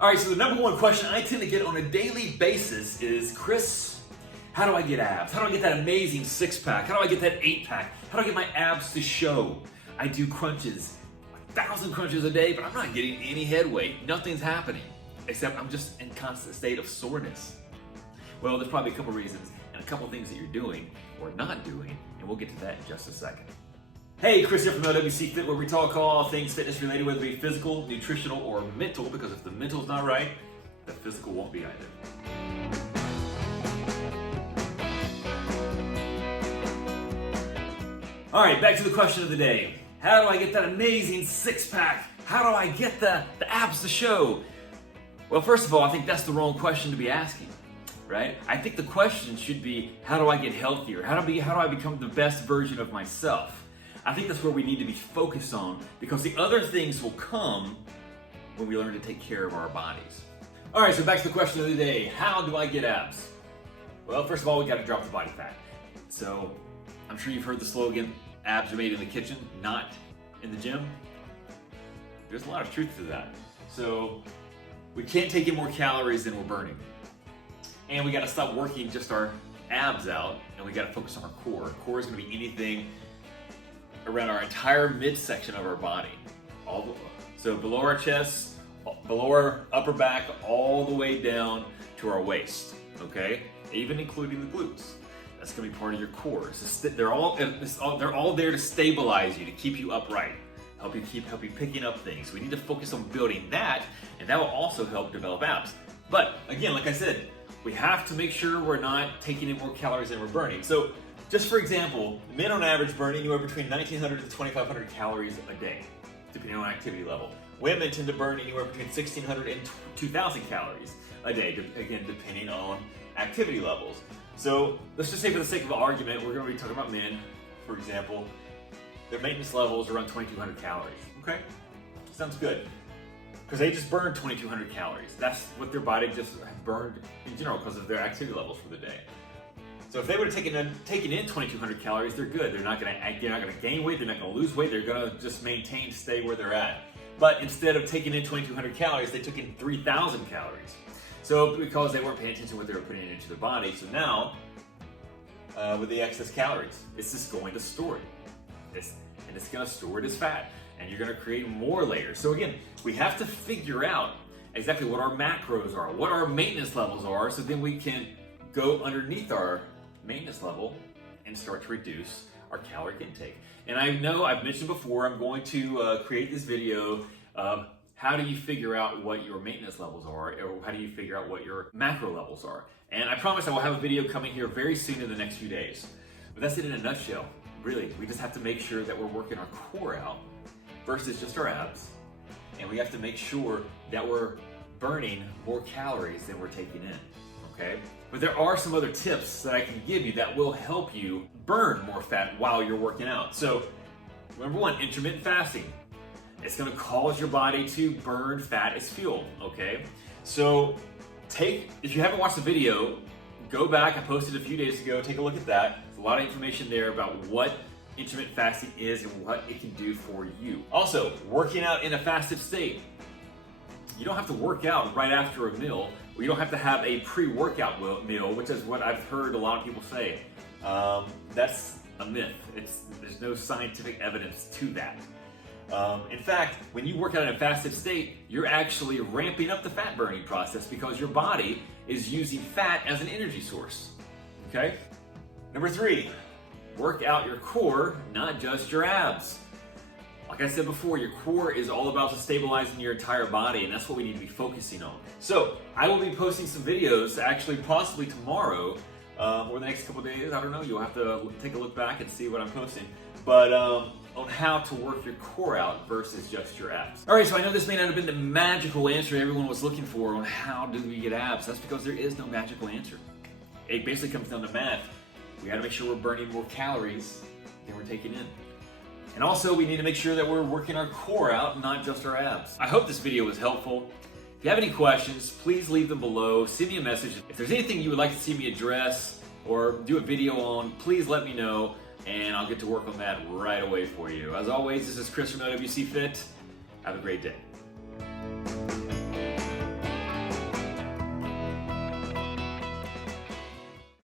All right, so the number one question I tend to get on a daily basis is, Chris, how do I get abs? How do I get that amazing six-pack? How do I get that eight-pack? How do I get my abs to show? I do crunches, 1,000 crunches a day, but I'm not getting any headway. Nothing's happening, except I'm just in constant state of soreness. Well, there's probably a couple reasons and a couple things that you're doing or not doing, and we'll get to that in just a second. Hey, Chris here from LWC Fit, where we talk all things fitness related, whether it be physical, nutritional, or mental, because if the mental's not right, the physical won't be either. All right, back to the question of the day. How do I get that amazing six-pack? How do I get the abs to show? Well, first of all, I think that's the wrong question to be asking, right? I think the question should be, how do I get healthier? How do I become the best version of myself? I think that's where we need to be focused on, because the other things will come when we learn to take care of our bodies. All right, so back to the question of the day. How do I get abs? Well, first of all, we got to drop the body fat. So I'm sure you've heard the slogan, abs are made in the kitchen, not in the gym. There's a lot of truth to that. So we can't take in more calories than we're burning. And we got to stop working just our abs out, and we got to focus on our core. Our core is going to be anything around our entire midsection of our body. So below our chest, below our upper back, all the way down to our waist, okay? Even including the glutes. That's gonna be part of your core. So they're all there to stabilize you, to keep you upright, help you picking up things. We need to focus on building that, and that will also help develop abs. But again, like I said, we have to make sure we're not taking in more calories than we're burning. So just for example, men on average burn anywhere between 1,900 to 2,500 calories a day, depending on activity level. Women tend to burn anywhere between 1,600 and 2,000 calories a day, again, depending on activity levels. So let's just say, for the sake of argument, we're going to be talking about men, for example. Their maintenance level is around 2,200 calories. Okay, sounds good, because they just burned 2,200 calories. That's what their body just burned in general because of their activity levels for the day. So if they would have taken in 2,200 calories, they're good. They're not going to gain weight. They're not going to lose weight. They're going to just stay where they're at. But instead of taking in 2,200 calories, they took in 3,000 calories. So because they weren't paying attention to what they were putting into their body, so now with the excess calories, it's just going to store it. It's going to store it as fat, and you're going to create more layers. So again, we have to figure out exactly what our macros are, what our maintenance levels are, so then we can go underneath our maintenance level and start to reduce our caloric intake. And I know I've mentioned before, I'm going to create this video of how do you figure out what your maintenance levels are, or how do you figure out what your macro levels are. And I promise I will have a video coming here very soon in the next few days. But that's it in a nutshell. Really, we just have to make sure that we're working our core out versus just our abs. And we have to make sure that we're burning more calories than we're taking in. Okay? But there are some other tips that I can give you that will help you burn more fat while you're working out. So, number one, intermittent fasting. It's going to cause your body to burn fat as fuel, okay? So, if you haven't watched the video, go back. I posted a few days ago. Take a look at that. There's a lot of information there about what intermittent fasting is and what it can do for you. Also, working out in a fasted state. You don't have to work out right after a meal, or you don't have to have a pre-workout meal, which is what I've heard a lot of people say. That's a myth. There's no scientific evidence to that. In fact, when you work out in a fasted state, you're actually ramping up the fat burning process because your body is using fat as an energy source. Okay? Number three, work out your core, not just your abs. Like I said before, your core is all about stabilizing your entire body, and that's what we need to be focusing on. So I will be posting some videos, actually possibly tomorrow, or the next couple days, I don't know, you'll have to take a look back and see what I'm posting, but on how to work your core out versus just your abs. All right, so I know this may not have been the magical answer everyone was looking for on how do we get abs. That's because there is no magical answer. It basically comes down to math. We gotta make sure we're burning more calories than we're taking in. And also, we need to make sure that we're working our core out, not just our abs. I hope this video was helpful. If you have any questions, please leave them below. Send me a message. If there's anything you would like to see me address or do a video on, please let me know, and I'll get to work on that right away for you. As always, this is Chris from LWC Fit. Have a great day.